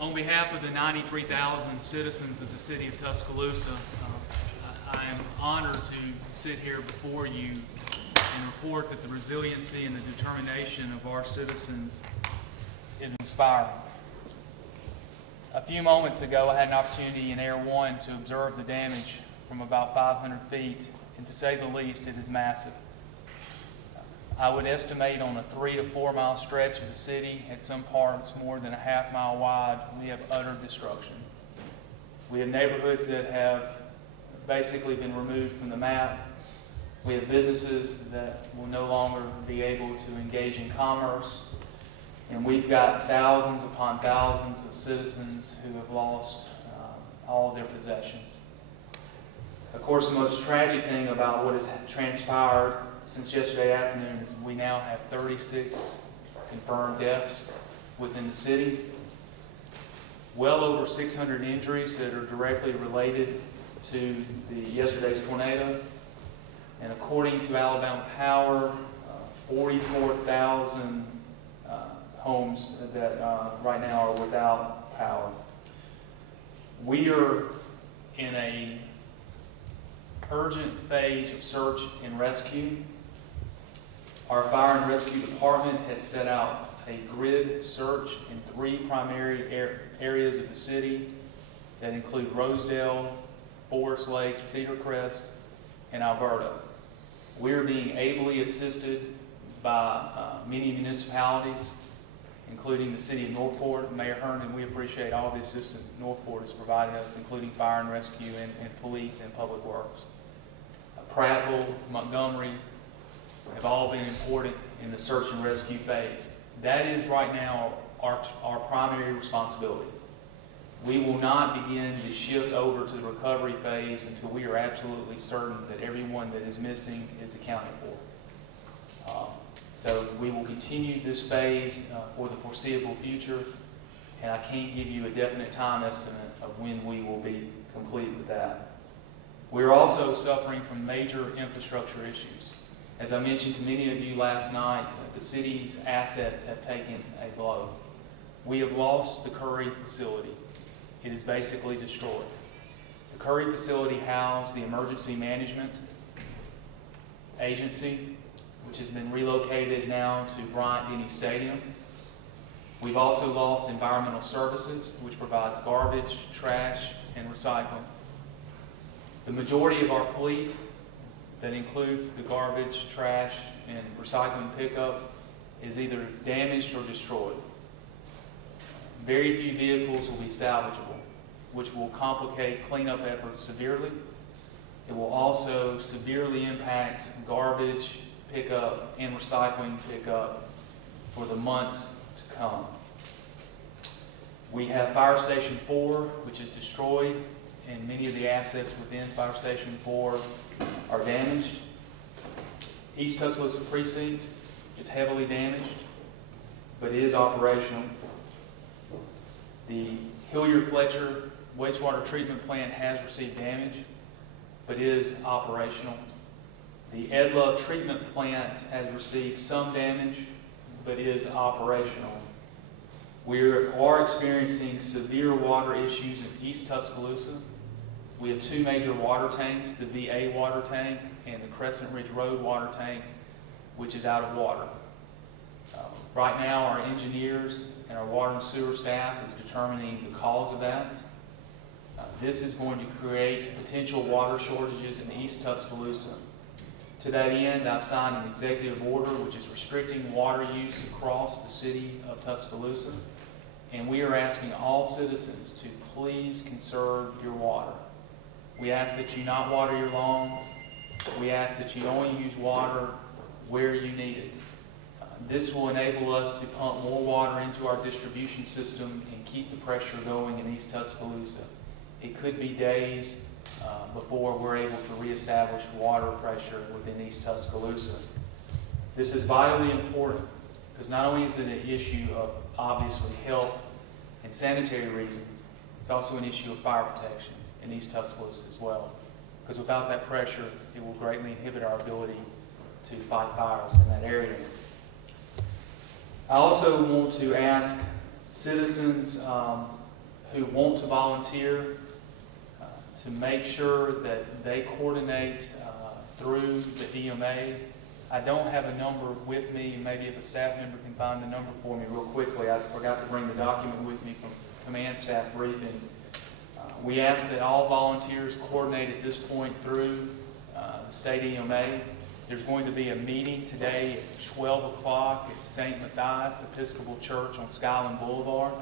On behalf of the 93,000 citizens of the city of Tuscaloosa, I am honored to sit here before you and report that the resiliency and the determination of our citizens is inspiring. A few moments ago, I had an opportunity in Air One to observe the damage from about 500 feet, and to say the least, it is massive. I would estimate on a 3 to 4 mile stretch of the city, at some parts more than a half mile wide, we have utter destruction. We have neighborhoods that have basically been removed from the map. We have businesses that will no longer be able to engage in commerce. And we've got thousands upon thousands of citizens who have lost all of their possessions. Of course, the most tragic thing about what has transpired since yesterday afternoon is we now have 36 confirmed deaths within the city, well over 600 injuries that are directly related to yesterday's tornado, and according to Alabama Power, 44,000 homes that right now are without power. We are in an urgent phase of search and rescue. Our fire and rescue department has set out a grid search in 3 primary areas of the city that include Rosedale, Forest Lake, Cedar Crest, and Alberta. We're being ably assisted by many municipalities, including the city of Northport. Mayor Herndon, we appreciate all the assistance Northport has provided us, including fire and rescue and police and public works. Prattville, Montgomery have all been important in the search and rescue phase. That is right now our primary responsibility. We will not begin to shift over to the recovery phase until we are absolutely certain that everyone that is missing is accounted for. So we will continue this phase for the foreseeable future, and I can't give you a definite time estimate of when we will be complete with that. We're also suffering from major infrastructure issues. As I mentioned to many of you last night, the city's assets have taken a blow. We have lost the Curry facility. It is basically destroyed. The Curry facility housed the Emergency Management Agency, which has been relocated now to Bryant-Denny Stadium. We've also lost Environmental Services, which provides garbage, trash, and recycling. The majority of our fleet, that includes the garbage, trash, and recycling pickup, is either damaged or destroyed. Very few vehicles will be salvageable, which will complicate cleanup efforts severely. It will also severely impact garbage pickup and recycling pickup for the months to come. We have Fire Station 4, which is destroyed, and many of the assets within Fire Station 4 are damaged. East Tuscaloosa Precinct is heavily damaged, but it is operational. The Hilliard-Fletcher wastewater treatment plant has received damage, but is operational. The Ed Love treatment plant has received some damage, but is operational. We are experiencing severe water issues in East Tuscaloosa. We have 2 major water tanks, the VA water tank and the Crescent Ridge Road water tank, which is out of water. Right now, our engineers and our water and sewer staff is determining the cause of that. This is going to create potential water shortages in East Tuscaloosa. To that end, I've signed an executive order which is restricting water use across the city of Tuscaloosa, and we are asking all citizens to please conserve your water. We ask that you not water your lawns. We ask that you only use water where you need it. This will enable us to pump more water into our distribution system and keep the pressure going in East Tuscaloosa. It could be days before we're able to reestablish water pressure within East Tuscaloosa. This is vitally important because not only is it an issue of obviously health and sanitary reasons, it's also an issue of fire protection in East Tuscaloosa as well. Because without that pressure, it will greatly inhibit our ability to fight fires in that area. I also want to ask citizens who want to volunteer to make sure that they coordinate through the EMA. I don't have a number with me. Maybe if a staff member can find the number for me real quickly. I forgot to bring the document with me from command staff briefing. We ask that all volunteers coordinate at this point through the state EMA. There's going to be a meeting today at 12 o'clock at St. Matthias Episcopal Church on Skyland Boulevard.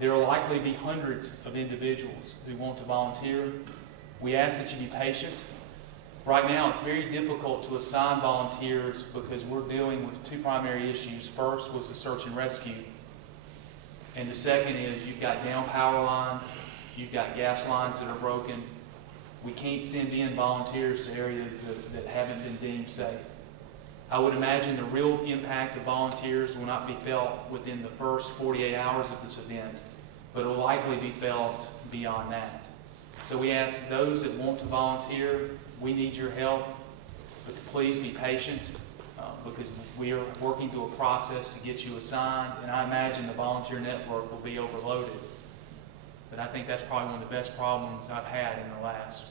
There will likely be hundreds of individuals who want to volunteer. We ask that you be patient. Right now, it's very difficult to assign volunteers because we're dealing with two primary issues. First was the search and rescue. And the second is you've got down power lines, you've got gas lines that are broken. We can't send in volunteers to areas that haven't been deemed safe. I would imagine the real impact of volunteers will not be felt within the first 48 hours of this event, but it will likely be felt beyond that. So we ask those that want to volunteer, we need your help, but to please be patient because we are working through a process to get you assigned, and I imagine the volunteer network will be overloaded. But I think that's probably one of the best problems I've had in the last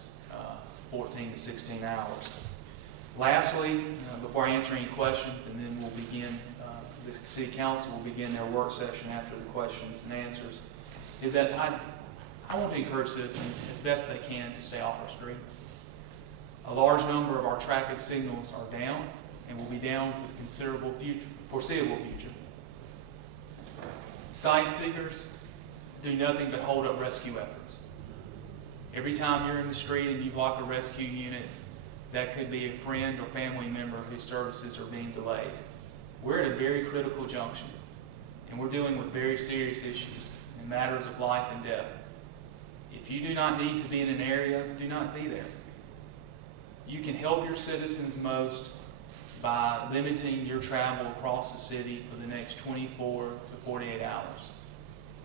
14 to 16 hours. Lastly, before I answer any questions, and then we'll begin, the City Council will begin their work session after the questions and answers, is that I want to encourage citizens as best they can to stay off our streets. A large number of our traffic signals are down and will be down for the considerable foreseeable future. Sight seekers do nothing but hold up rescue efforts. Every time you're in the street and you block a rescue unit, that could be a friend or family member whose services are being delayed. We're at a very critical junction, and we're dealing with very serious issues in matters of life and death. If you do not need to be in an area, do not be there. You can help your citizens most by limiting your travel across the city for the next 24 to 48 hours.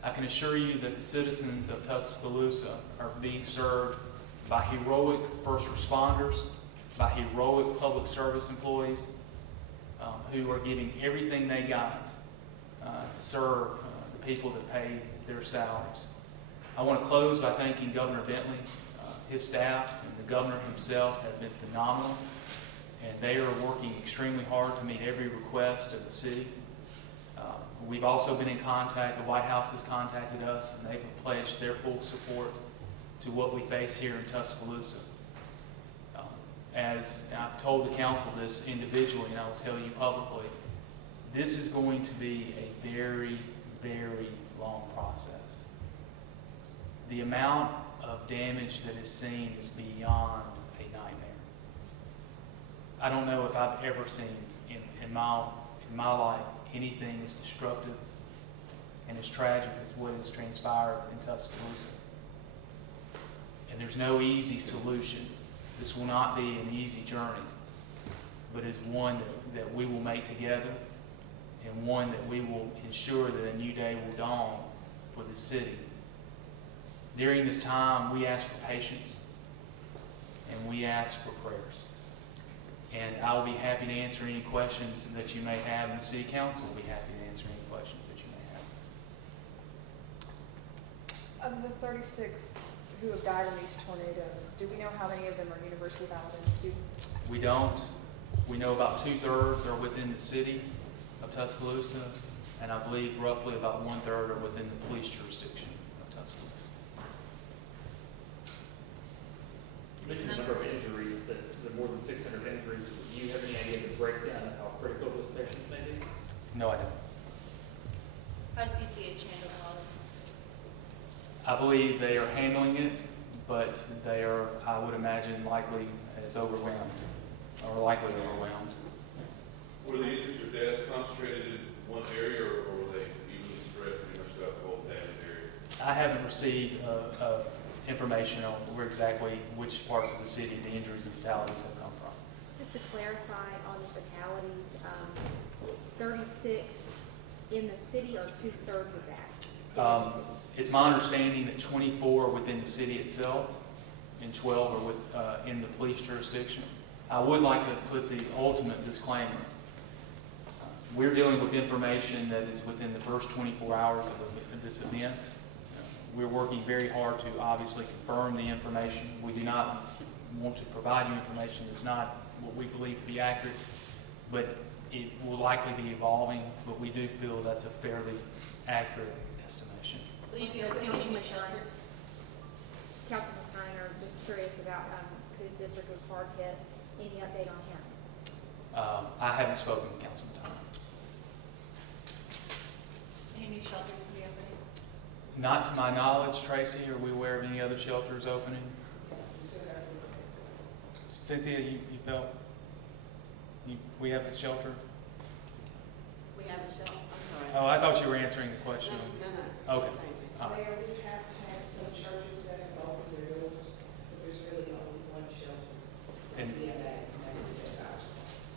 I can assure you that the citizens of Tuscaloosa are being served by heroic first responders, by heroic public service employees who are giving everything they got to serve the people that pay their salaries. I want to close by thanking Governor Bentley. His staff and the governor himself have been phenomenal, and they are working extremely hard to meet every request of the city. We've also been in contact. The White House has contacted us, and they've pledged their full support to what we face here in Tuscaloosa. As I've told the council this individually, and I will tell you publicly, this is going to be a very, very long process. The amount of damage that is seen is beyond a nightmare. I don't know if I've ever seen in my life anything as destructive and as tragic as what has transpired in Tuscaloosa. And there's no easy solution. This will not be an easy journey, but it's one that we will make together, and one that we will ensure that a new day will dawn for the city. During this time, we ask for patience, and we ask for prayers. And I will be happy to answer any questions that you may have, and the City Council will be happy to answer any questions that you may have. Of the 36 who have died in these tornadoes, do we know how many of them are University of Alabama students? We don't. We know about 2/3 are within the city of Tuscaloosa, and I believe roughly about 1/3 are within the police jurisdiction of Tuscaloosa. You mentioned the number of injuries, that there are more than 600 injuries. Do you have any idea of the breakdown of how critical those patients may be? No, I don't. How does ECH handle all this? I believe they are handling it, but they are, I would imagine, likely as overwhelmed, or likely overwhelmed. Were the injuries or deaths concentrated in one area, or were they evenly spread pretty much throughout the whole damaged area? I haven't received information on where exactly which parts of the city the injuries and fatalities have come from. Just to clarify on the fatalities, it's 36 in the city, or 2/3 of that is in the city? It's my understanding that 24 are within the city itself and 12 are in the police jurisdiction. I would like to put the ultimate disclaimer. We're dealing with information that is within the first 24 hours of this event. we're working very hard to obviously confirm the information. We do not want to provide you information that's not what we believe to be accurate, but it will likely be evolving, but we do feel that's a fairly accurate estimation. Will you be opening any new shelters? Councilman Steiner, just curious about, his district was hard hit. Any update on him? I haven't spoken to Councilman Tyner. Any new shelters to be opening? Not to my knowledge, Tracy. Are we aware of any other shelters opening? Cynthia, you felt we have a shelter? We have a shelter, I'm sorry. Oh, I thought you were answering the question. No. Okay. Thank you. All right. Mayor, we have had some churches that have opened their doors, but there's really only one shelter. And Yeah, that is at ours.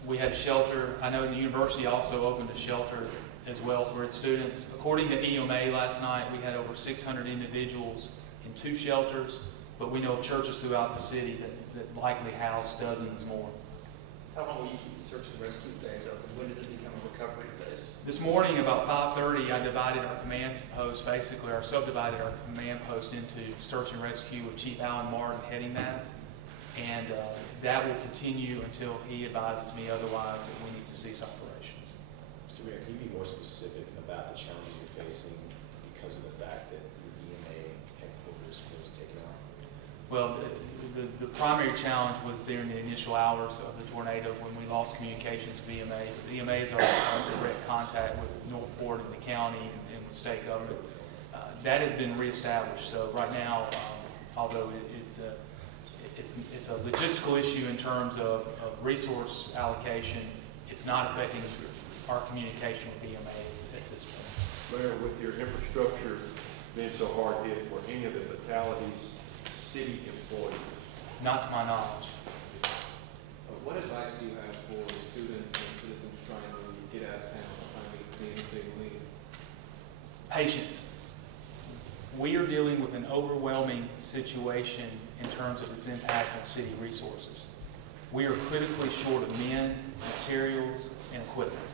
we had a shelter. I know the university also opened a shelter as well for its students. According to EMA last night, we had over 600 individuals in 2 shelters, but we know of churches throughout the city that likely house dozens more. How long will you keep the search and rescue phase open? When does it become a recovery phase? This morning, about 5:30, I divided our command post, basically, or subdivided our command post into search and rescue with Chief Alan Martin heading that. And that will continue until he advises me otherwise that we need to cease operations. Mr. Mayor, can you be more specific about the challenges you're facing because of the fact that your EMA headquarters was taken out? Well, the primary challenge was during the initial hours of the tornado when we lost communications with EMA. Because EMA is our direct contact with Northport and the county and the state government. That has been reestablished. So right now, although it's a logistical issue in terms of resource allocation, it's not affecting our communication with EMA at this point. Mayor, with your infrastructure being so hard hit, were any of the fatalities city employees? Not to my knowledge. What advice do you have for students and citizens trying to get out of town, trying to be in state leave? Patience. We are dealing with an overwhelming situation in terms of its impact on city resources. We are critically short of men, materials, and equipment.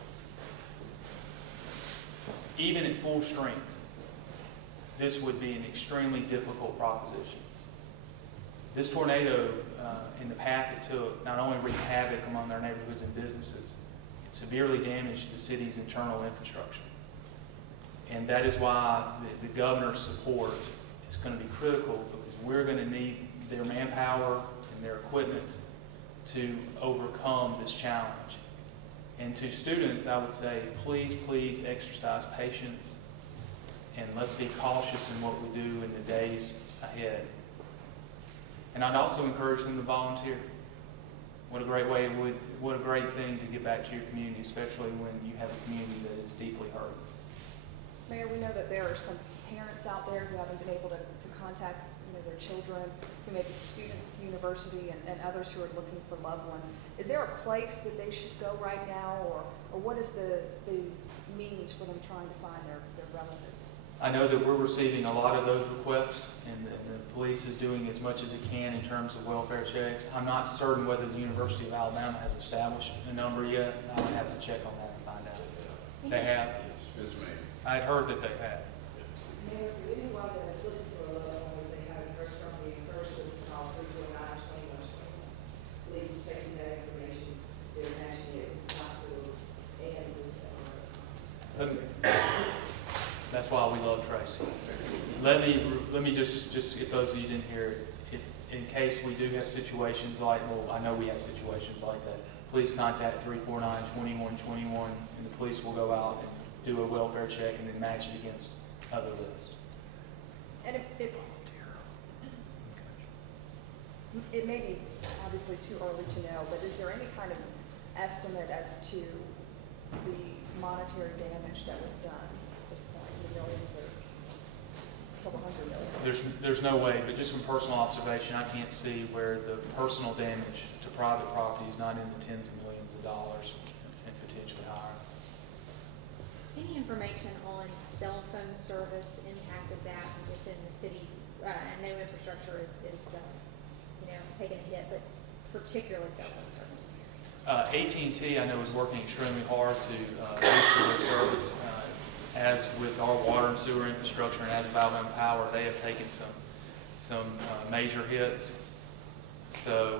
Even at full strength, this would be an extremely difficult proposition. This tornado, in the path it took, not only wreaked havoc among our neighborhoods and businesses, it severely damaged the city's internal infrastructure. And that is why the governor's support is going to be critical, because we're going to need their manpower and their equipment to overcome this challenge. And to students, I would say, please exercise patience, and let's be cautious in what we do in the days ahead. And I'd also encourage them to volunteer. What a great thing to get back to your community, especially when you have a community that is deeply hurt. Mayor, we know that there are some parents out there who haven't been able to contact their children, who may be students at the university, and others who are looking for loved ones. Is there a place that they should go right now, or what is the means for them trying to find their relatives? I know that we're receiving a lot of those requests, and the police is doing as much as it can in terms of welfare checks. I'm not certain whether the University of Alabama has established a number yet. I would have to check on that and find out. They have? Yes, ma'am. I had heard that they had. Mayor, for anyone that is looking for a loved one, if they haven't heard from me, encourage them to call 309-2121. Police is taking that information. They're matching it with hospitals and with That's why we love Tracy. Let me just if those of you didn't hear it, in case we do have situations like, well, I know we have situations like that, please contact 349-2121, and the police will go out and do a welfare check and then match it against other lists. And it may be obviously too early to know, but is there any kind of estimate as to the monetary damage that was done at this point, in the millions or several hundred million? There's no way, but just from personal observation, I can't see where the personal damage to private property is not in the tens of millions of dollars and potentially higher. Any information on cell phone service impact of that within the city? I know infrastructure is taking a hit, but particularly cell phone service. AT&T, I know, is working extremely hard to boost their service. as with our water and sewer infrastructure and as with Alabama Power, they have taken some major hits. So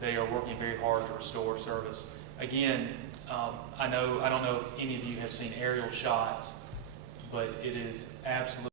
they are working very hard to restore service. Again, I don't know if any of you have seen aerial shots, but it is absolutely